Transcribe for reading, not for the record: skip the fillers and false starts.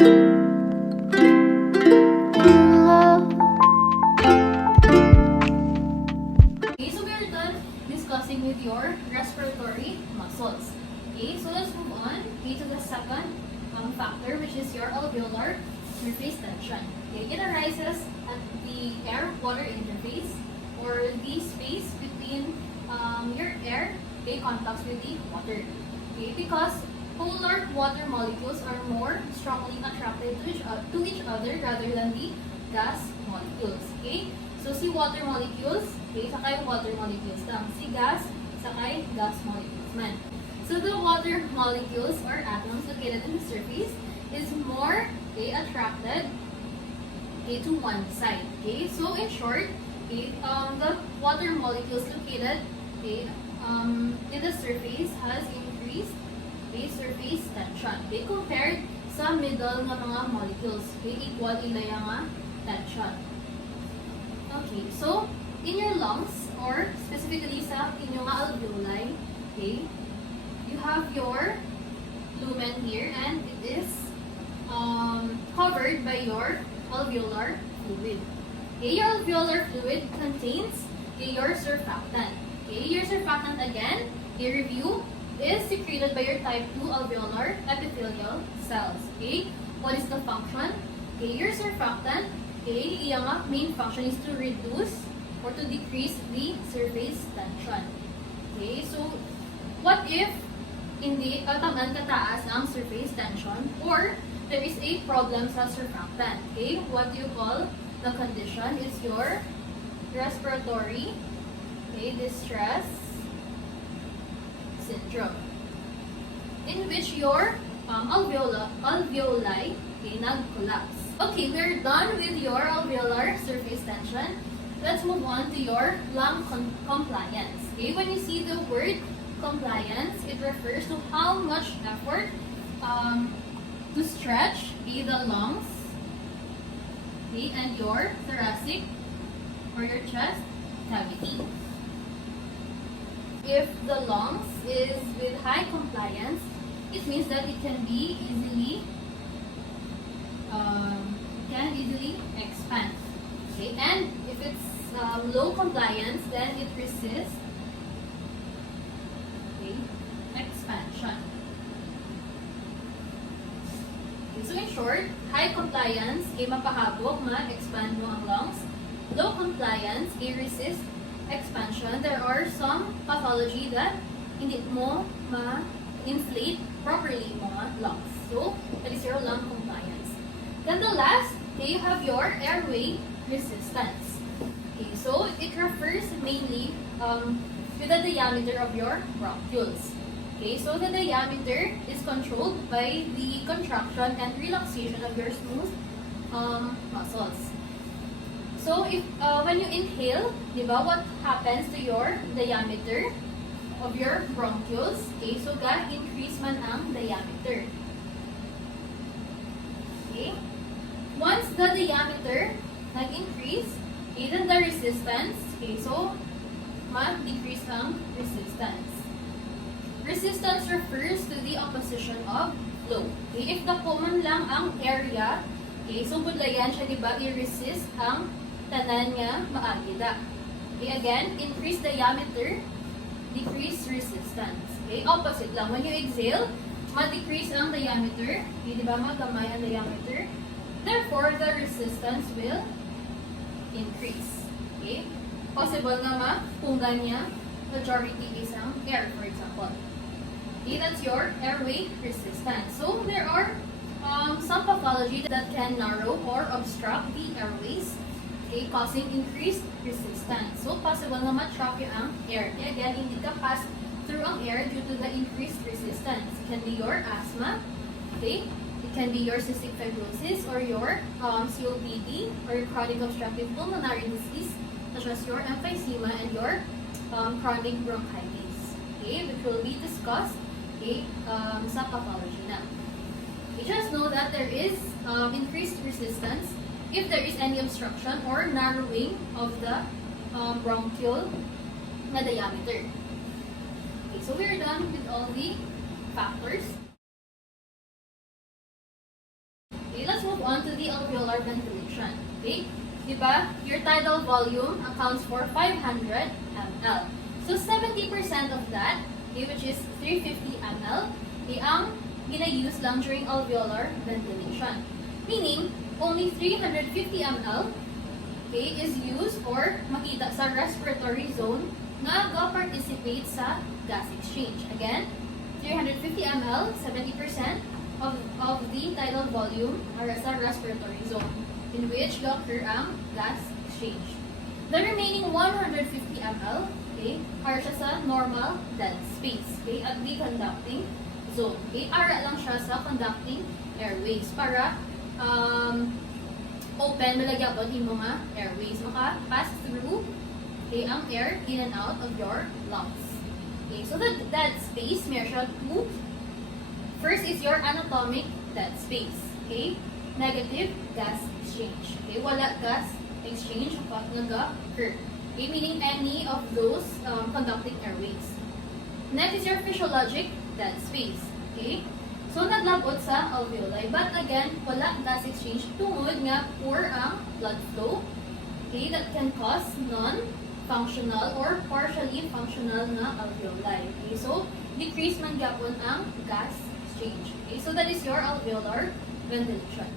So we are done discussing with your respiratory muscles. Okay, so let's move on to the second factor, which is your alveolar surface tension. Okay, it arises at the air-water interface, or the space between your air contacts with the water. Okay, because polar water molecules are more strongly attracted to each other rather than the gas molecules. Okay, so si water molecules, okay, saka yung water molecules lang. Si gas, saka gas molecules man. So the water molecules or atoms located in the surface is more attracted to one side. Okay, so in short, the water molecules located in the surface has increased surface tension. Okay, compared sa middle ng mga molecules, equal ilaya nga tension. Okay, so in your lungs, or specifically sa inyong alveoli, okay, you have your lumen here, and it is covered by your alveolar fluid. Okay, your alveolar fluid contains your surfactant. Okay, your surfactant again, review, is secreted by your type 2 alveolar epithelial cells. Okay, what is the function? Okay, your surfactant, iyang main function is to reduce or to decrease the surface tension. Okay, so what if hindi tamaan kataas ang surface tension, or there is a problem sa surfactant? Okay, what do you call the condition? Is your respiratory distress syndrome, in which your alveoli nag-collapse. Okay, we're done with your alveolar surface tension. Let's move on to your lung compliance. Okay, when you see the word compliance, it refers to how much effort to stretch the lungs and your thoracic or your chest cavity. If the lungs is with high compliance, it means that it can be easily expand. Okay, and if it's low compliance, then it resists expansion. Okay, so in short, high compliance, mapahabok, ma-expand mo ang lungs. Low compliance, resist expansion. There are some pathology that hindi mo ma-inflate properly mga lungs. So, that is your lung compliance. Then the last, you have your airway resistance. Okay, so it refers mainly to the diameter of your bronchioles. Okay, so the diameter is controlled by the contraction and relaxation of your smooth muscles. So if when you inhale, diba, what happens to your diameter of your bronchioles? Okay, so increase man ang diameter. Okay, once the diameter nag-increase, then the resistance, okay, so ma-decrease ang resistance. Resistance refers to the opposition of flow. Okay, if the common lang ang area, okay, so budlayan siya, diba, i-resist ang tanan nga maagida. Okay, again, increase diameter, decrease resistance. Okay, opposite lang. When you exhale, ma-decrease ang diameter. Okay, diba, magamay ang diameter. Therefore, the resistance will increase. Okay, possible nga mapunggan niya majority isang air, for example. Okay, that's your airway resistance. So there are some pathology that can narrow or obstruct the airways, okay, causing increased resistance. So possible na ma-trap yung ang air. Okay, again, hindi ka pass through ang air due to the increased resistance. It can be your asthma, okay, it can be your cystic fibrosis, or your COPD, or your chronic obstructive pulmonary disease, such as your emphysema and your chronic bronchitis, okay, which will be discussed, okay, sa pathology na. You just know that there is increased resistance if there is any obstruction or narrowing of the bronchial na diameter. Okay, so we're done with all the factors. move on to the alveolar ventilation. Okay? Diba? Your tidal volume accounts for 500 ml. So 70% of that, okay, which is 350 ml, okay, ang gina-use lang during alveolar ventilation. Meaning, only 350 ml, okay, is used or makita sa respiratory zone na go-participate sa gas exchange. Again, 350 ml, 70% of the tidal volume are sa respiratory zone in which occur ang gas exchange. The remaining 150 ml, okay, are siya sa normal dead space, okay, at the conducting zone. Okay, ara lang siya sa conducting airways para open, malagyan po yung mga airways. Maka-pass through, okay, ang air in and out of your lungs. Okay, so the dead space, meron siya two. First is your anatomic dead space. Okay? Negative gas exchange. Okay? Wala gas exchange kapag nag-occur. Okay? Meaning any of those conducting airways. Next is your physiologic dead space. Okay? So, naglabot sa alveoli. But again, wala gas exchange tungod nga poor ang blood flow. Okay? That can cause non-functional or partially functional na alveoli. Okay? So, decrease man gyapon ang gas exchange. Okay? So, that is your alveolar ventilation.